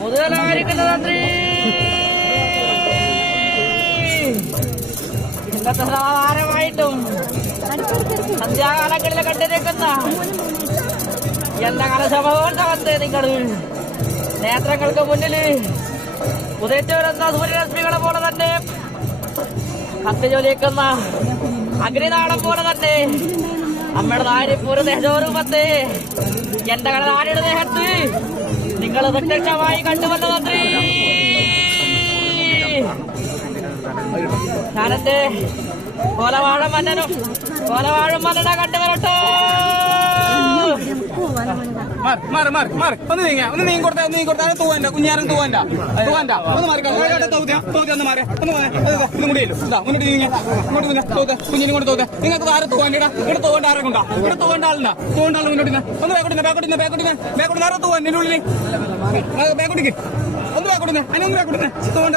മുതലായിരിക്കുന്ന തന്ത്രി ഇന്നത്തെ സമാധാനമായിട്ടും സന്ധ്യാകാലങ്ങളിലെ കണ്ടിരിക്കുന്ന എന്താണ് ശമോത്സവത്തെ നിങ്ങൾ നേത്രങ്ങൾക്ക് മുന്നിൽ ഉദയിച്ചു വരുന്ന സൂര്യരശ്മികളെ പോലെ തന്നെ കത്തിജൊലിക്കുന്ന അഗ്നിനാളം പോലെ തന്നെ നമ്മുടെ നാരിപ്പൂര് ദേഹരൂപത്തെ എന്റെ നാടിയുടെ ദേഹത്ത് നിങ്ങൾ പ്രത്യക്ഷമായി കണ്ടുവന്ന തന്ത്രി ഞാനെന്റെ കോലവാഴം മന്നനെ കണ്ടുവരട്ടോ. ഒന്ന് നീ കൊടുത്താൽ തൂവണ്ട കുഞ്ഞാരും തൂവണ്ട ഒന്ന് മാറി കുഞ്ഞിനും കൊണ്ട് തോന്നുക നിങ്ങൾക്ക് ആരെ തൂവാൻടാ ഇവിടെ തൂവേണ്ട ആരെ കൊണ്ടാ ഇവിടെ തൂവേണ്ട ആളുണ്ടാ മുന്നോട്ട് ഒന്ന് ബാക്കോട്ടിന് ആരെ തൂവാൻ ഉള്ളിൽ ബാക്കോട്ടിക്ക് ഒന്ന് ബാക്കോട്ടിന് അതിനൊന്ന് ബാക്കോട്ടിന് തൂവേണ്ട